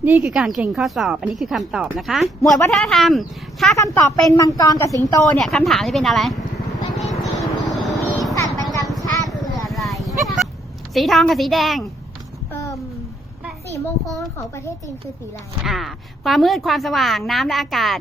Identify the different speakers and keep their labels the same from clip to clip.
Speaker 1: นี่คือการเก่งข้อสอบ อันนี้คือคำตอบนะคะ หมวดวัฒนธรรม ถ้าคำตอบเป็นมังกรกับสิงโตเนี่ยคำถามจะเป็นอะไร
Speaker 2: ประเทศจีนมีสัตว์ประจำชาติคืออะไร
Speaker 1: สีทองกับสีแดง
Speaker 2: สีมงคลของประเทศจีนคือสีอะไร
Speaker 1: ความมืดความสว่างน้ำและอากาศ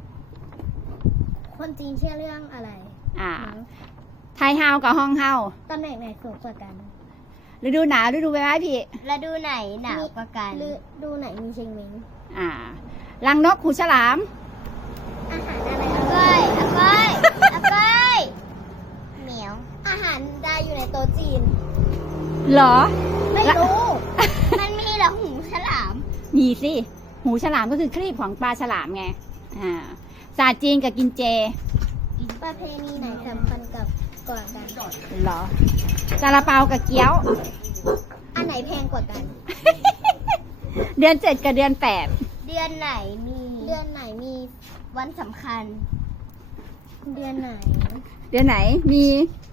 Speaker 2: คนจีนเชื่อเรื่องอะไร
Speaker 1: ไทยเฮากับฮองเฮา
Speaker 2: ตำแหน่งไหนสูงกว่ากัน
Speaker 1: ฤดูหนาวฤดูใบไม้ผลิ
Speaker 2: ฤดูไหนหนาวกว่ากันฤดูไหนมีเชงเม้ง
Speaker 1: รังนกหูฉลาม
Speaker 2: อาหารอะไรอาก้อยอาก้อยอาก้อยเหมียว อาหารใดอยู่ในโต๊ะจีน
Speaker 1: เหรอ
Speaker 2: ไม่รู้ มันมีเหรอหูฉลาม
Speaker 1: มีสิ หูฉลามก็คือครีบของปลาฉลามไงศาสตร์จีนกับกินเจ
Speaker 2: ประเพณีไหนสำคัญกับก่อนกัน
Speaker 1: เหรอซาลาเปากับเกี๊ยว
Speaker 2: อันไหนแพงกว่ากัน
Speaker 1: เดือน7กับเดือน8
Speaker 2: เดือนไหนมีวันสำคัญ เดือนไหน
Speaker 1: เดือนไหนมี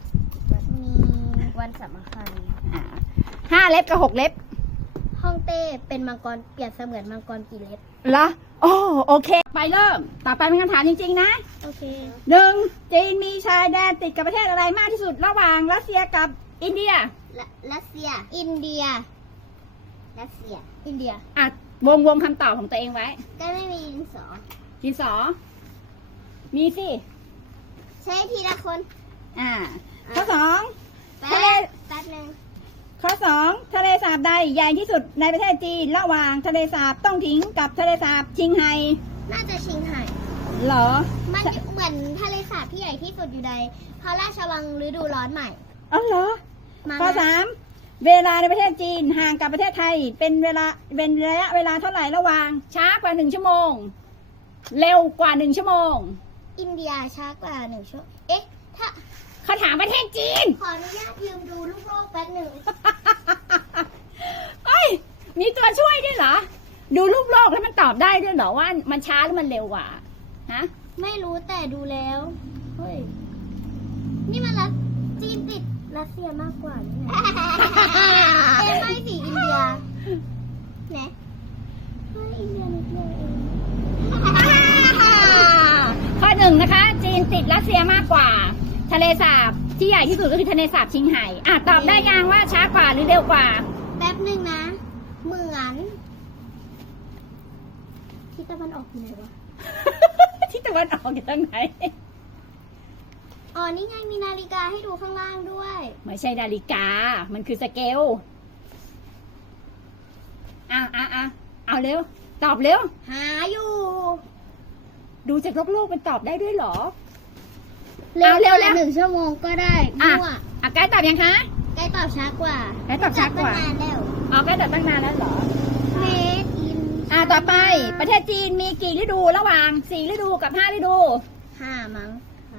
Speaker 2: วันสำคัญ
Speaker 1: 5 เล็บกับ6 เล็บ
Speaker 2: ฮ่องเต้เป็นมังกรเปรียบเสมือนมังกรกี่เล็บ
Speaker 1: เหรอ โอเค ไปเริ่ม ต่อไปเป็นคำถามจริงๆนะ
Speaker 2: โอเค
Speaker 1: 1. จีนมีชายแดนติดกับประเทศอะไรมากที่สุดระหว่างรัสเซียกับอินเดีย
Speaker 2: รัสเซีย อินเดีย รัสเซีย อินเดีย
Speaker 1: วงคำตอบของตัวเองไว้
Speaker 2: ก็ไม่มีดินสอ
Speaker 1: ดินสอ มีสิ
Speaker 2: ใช้ทีละคน
Speaker 1: ข้อ 2
Speaker 2: แป๊บนึง
Speaker 1: ข้อ 2 ทะเลสาบใดใหญ่ที่สุดในประเทศจีนระหว่างทะเลสาบต้องถิงกับทะเลสาบชิงไฮ
Speaker 2: น่าจะชิงไห่
Speaker 1: เหรอ
Speaker 2: มันเหมือนทะเลสาบที่ใหญ่ที่สุดอยู่ในพระราชวังฤดูร้อนใหม่
Speaker 1: อ๋อเหรอ ข้อ 3 เวลาในประเทศจีนห่างกับประเทศไทยเป็นระยะเวลาเท่าไหร่ระหว่างช้ากว่า1 ชั่วโมง เร็วกว่า1 ชั่วโมง
Speaker 2: อินเดียช้ากว่า1 ชั่วโมง เอ๊ะ ถ้า
Speaker 1: เขาถามประเทศจีน
Speaker 2: ขออนุญาตยืมดูลูกโลกแป๊บหนึ่ง
Speaker 1: เอ้ย มีตัวช่วยด้วยเหรอ ดูรูปโลกแล้วมันตอบได้ด้วยเหรอว่ามันช้าหรือมันเร็วกว่า ฮะ
Speaker 2: ไม่รู้แต่ดูแล้ว เฮ้ย นี่มันจีนติดรัสเซียมากกว่านี่ไง ไม่สิอินเดียไหนเฮ้ยอินเดียนิดเดียวเอง
Speaker 1: ข้อ 1นะคะ จีนติดรัสเซียมากกว่า ทะเลสาบที่ใหญ่ที่สุดก็คือทะเลสาบชิงไห่ตอบได้ยังว่าช้ากว่าหรือเร็วกว่า
Speaker 2: แป๊บหนึ่งนะ เหมือนทิศตะวันออกอยู่ไหนวะ
Speaker 1: ที่ตะวันออกอยู่ทางไหน
Speaker 2: อ๋อ นี่ไงมีนาฬิกาให้ดูข้างล่างด้วย
Speaker 1: ไม่ใช่นาฬิกา มันคือสเกลเอาเร็ว ตอบเร็ว
Speaker 2: หาอยู่
Speaker 1: ดูจากโลกมันตอบได้ด้วยเหรอ
Speaker 2: เร็ว
Speaker 1: เร็ว
Speaker 2: 1 ชั่วโมงก็ได้มั่ว
Speaker 1: ใกล้ตอบยังคะ
Speaker 2: ใกล้ตอบช้ากว่า
Speaker 1: ใกล้ตอบช้ากว่า
Speaker 2: นานแล้ว
Speaker 1: ใกล้ตอบตั้งนานแล้วเหรอ
Speaker 2: เมดอิน
Speaker 1: ต่อไป ประเทศจีนมีกี่ฤดูระหว่าง4 ฤดูกับ5 ฤดู
Speaker 2: 5 มั้ง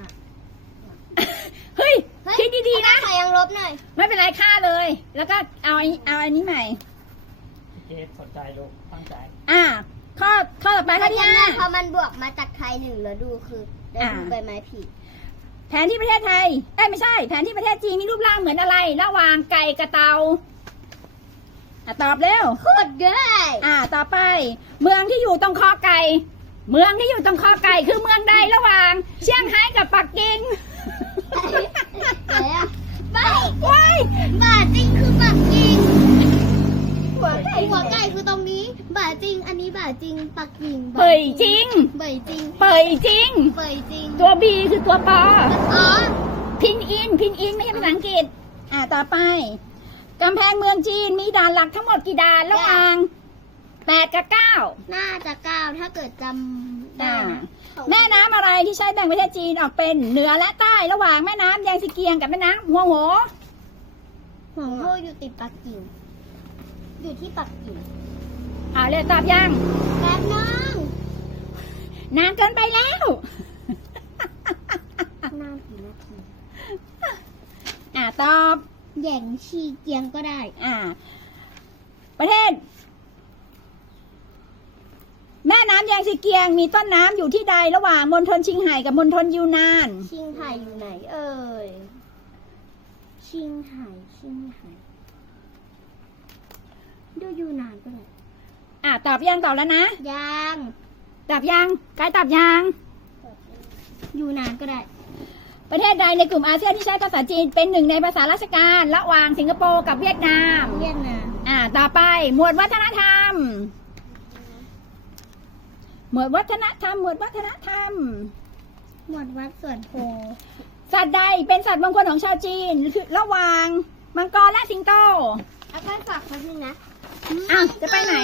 Speaker 1: เฮ้ย คิดดีๆนะ
Speaker 2: ขอยังลบหน่อย
Speaker 1: ไม่เป็นไรค่าเลย แล้วก็เอาอันนี้ใหม่
Speaker 3: เจสนใจลูกตั้งใจ
Speaker 1: ข้อต่อไปข้อที่
Speaker 2: พอมันบวกมาจากไทย1ฤดูคือฤดูใบไม้ผลิ
Speaker 1: แผนที่ประเทศไทยไม่ใช่ แผนที่ประเทศจีนมีรูปร่างเหมือนอะไร ระหว่างไก่กับเต่าตอบเร็ว
Speaker 2: โคตรง่าย
Speaker 1: ต่อไป เมืองที่อยู่ตรงคอไก่ เมืองที่อยู่ตรงคอไก่คือเมืองใดระหว่างเชียงไฮ้กับปักกิ่ง
Speaker 2: ไม่บ่าจริงคือปักกิ่งหัวไก่คือตรงนี้บ่าจริง อันนี้บ่าจริงปักกิ่ง
Speaker 1: เปยจริง
Speaker 2: เบยจริง
Speaker 1: เปยจริง
Speaker 2: เบยจริง
Speaker 1: ตัวบีคือตัวปอ
Speaker 2: อ๋อ
Speaker 1: พินอินไม่ใช่ภาษาอังกฤษต่อไปกำแพงเมืองจีนมีด่านหลักทั้งหมดกี่ด่านระหว่าง8 กับ 9
Speaker 2: น่าจะ9ถ้าเกิดจำได้นะ
Speaker 1: แม่น้ำอะไรที่ใช้แบ่งประเทศจีนออกเป็นเหนือและใต้ระหว่างแม่น้ำแยงซีเกียงกับแม่น้ำหัวโห
Speaker 2: หัวโพอยู่ติดปักกิ่งอยู่ที่ปักกิ่ง
Speaker 1: เรียกตอบยัง
Speaker 2: แป๊บนึง
Speaker 1: นานเกินไปแล้ว
Speaker 2: นานกี่นาที
Speaker 1: ตอบ
Speaker 2: แหย่งชีเกียงก็ได้
Speaker 1: ประเทศ แม่น้ำแยงซีเกียงมีต้นน้ำอยู่ที่ใดระหว่างมณฑลชิงไห่กับมณฑลยูนาน
Speaker 2: ชิงไห่อยู่ไหน เอ่ยชิงไห่ดูยูนานก็ได้
Speaker 1: ตอบยังตอบแล้วนะ
Speaker 2: ยัง
Speaker 1: ตอบยังกายตอบยัง
Speaker 2: อยู่นานก็ได้
Speaker 1: ประเทศใดในกลุ่มอาเซียนที่ใช้ภาษาจีนเป็นหนึ่งในภาษาราชการระหว่างสิงคโปร์กับเวียดนาม
Speaker 2: เวียดนาม
Speaker 1: ต่อไปหมวดวัฒนธรรม หมวดวัฒนธรรม หมวดวัฒนธรรม
Speaker 2: หมวดวัดสวนโพ
Speaker 1: สัตว์ใดเป็นสัตว์มงคลของชาวจีนคือระหว่างมังกรและสิงโต
Speaker 2: แล้วก็ฝากคนนึงนะ
Speaker 1: จะไปไหน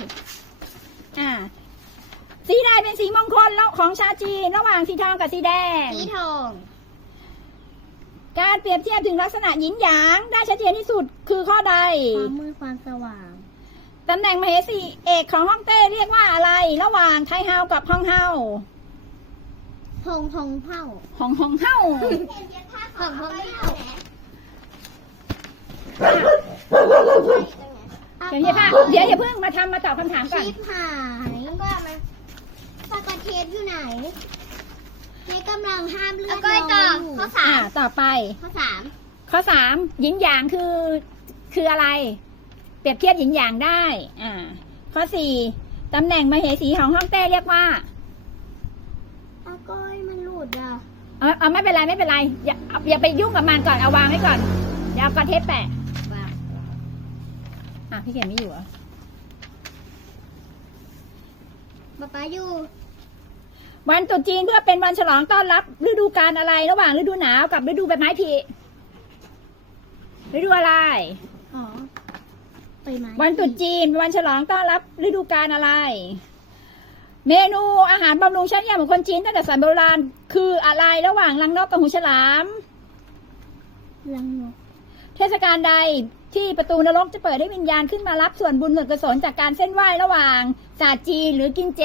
Speaker 1: สีใดเป็นสีมงคลของชาวจีนระหว่างสีทองกับสีแดง
Speaker 2: สีทอง
Speaker 1: การเปรียบเทียบถึงลักษณะหยินหยางได้ชัดเจนที่สุดคือข้อใด
Speaker 2: ความมืดความสว่าง
Speaker 1: ตำแหน่งมเหสีเอกของฮ่องเต้เรียกว่าอะไร ระหว่างไทเฮากับฮองเฮา
Speaker 2: พงพงเผ่า
Speaker 1: ฮองเฮา
Speaker 2: ของพงเผ่า
Speaker 1: เดี๋ยวอย่าเพิ่งมาตอบคำถามก่อน
Speaker 2: ชิปหายแล้วก็มันสกอตเทสอยู่ไหนในกำลังห้ามเลือดน้อยอยู่ข้อ
Speaker 1: ต่อไป
Speaker 2: ข้อ
Speaker 1: ข้อ3หยินหยางคืออะไร เปรียบเทียบหยินหยางได้ข้อ4ตำแหน่งมเหสีของฮ่องเต้เรียกว่า
Speaker 2: อาก้อยมันหลุดอ่ะ
Speaker 1: เอาไม่เป็นไรอย่าไปยุ่งกับมันก่อนเอาวางไว้ก่อนเดี๋ยวเอากระเทปแปะพี่เขียนไม่อยู่เหรอ
Speaker 2: ป๊าอยู่
Speaker 1: วันตรุษจีนเพื่อเป็นวันฉลองต้อนรับฤดูกาลอะไร ระหว่างฤดูหนาวกับฤดูใบไม้ผลิฤดูอะไร
Speaker 2: อ๋อไปไหม
Speaker 1: วันตรุษจีนเป็นวันฉลองต้อนรับฤดูกาลอะไร เมนูอาหารบำรุงชั้นเยี่ยมของคนจีนตั้งแต่สมัยโบราณคืออะไรระหว่างรังนกกับหูฉลาม
Speaker 2: ลังนก
Speaker 1: เทศกาลใดที่ประตูนรกจะเปิดให้วิญญาณขึ้นมารับส่วนบุญส่วนกุศลจากการเส้นไหว้ระหว่างศาสตร์จีนหรือกินเจ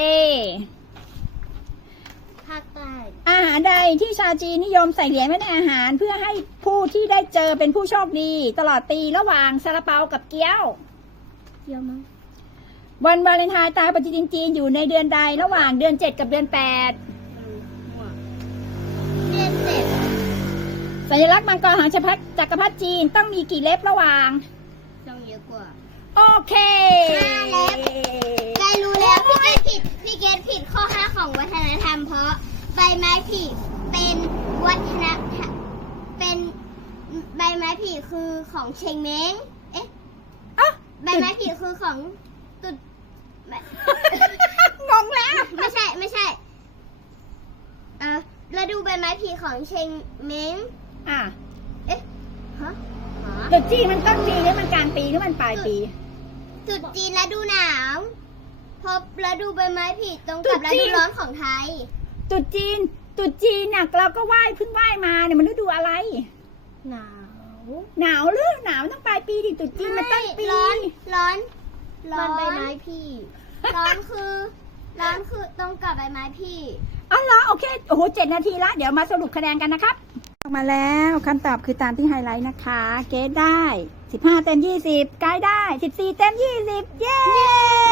Speaker 2: ภาคใต้
Speaker 1: อาหารใดที่ชาวจีนนิยมใส่เหรียญไว้ในอาหารเพื่อให้ผู้ที่ได้เจอเป็นผู้โชคดีตลอดปีระหว่างซาลาเปากับเกี๊ยว
Speaker 2: เยอะมั้ง
Speaker 1: วันวาเลนไทน์ตามปฏิทินจีนอยู่ในเดือนใดระหว่างเดือน7กับเดือน8
Speaker 2: เดือนเจ็ด
Speaker 1: สัญลักษณ์มังกรหางจักรพรรดิจีนต้องมีกี่เล็บระหว่าง
Speaker 2: ต้องเยอะกว่า
Speaker 1: โอเค
Speaker 2: 5 เล็บ ใกล้รู้แล้วพี่เกดผิดข้อ 5 ของวัฒนธรรมเพราะใบไม้ผลิเป็นวัฒนธรรมเป็นใบไม้ผลิคือของเชงเม้งใบไม้ผลิคือของตุด
Speaker 1: งงแล้ว
Speaker 2: ไม่ใช่ฤดูใบไม้ผลิของเชงเม้ง
Speaker 1: ฮะ
Speaker 2: ฮะ
Speaker 1: ตรุษจีนมันต้นปีหรือมันกลางปีหรือมันปลายปี
Speaker 2: ตรุษจีนฤดูหนาวพบฤดูใบไม้ผลิตรงกับฤดูร้อนของไทย
Speaker 1: ตรุษจีนน่ะเราก็เพิ่งไหว้มาเนี่ยมันฤดูอะไร
Speaker 2: หนาว
Speaker 1: หนาวหรือหนาวต้องปลายปีดิตรุษจีนมันต้นปี
Speaker 2: ร้อนมันใบไม้ผลิร้อนคือตรงกับใบไม้ผลิ
Speaker 1: อ๋อเหรอโอเคโอ้โห7 นาทีละเดี๋ยวมาสรุปคะแนนกันนะครับออกมาแล้วคำตอบคือตามที่ไฮไลท์นะคะเกรดได้15 เต็ม 20กายได้14 เต็ม 20 เย้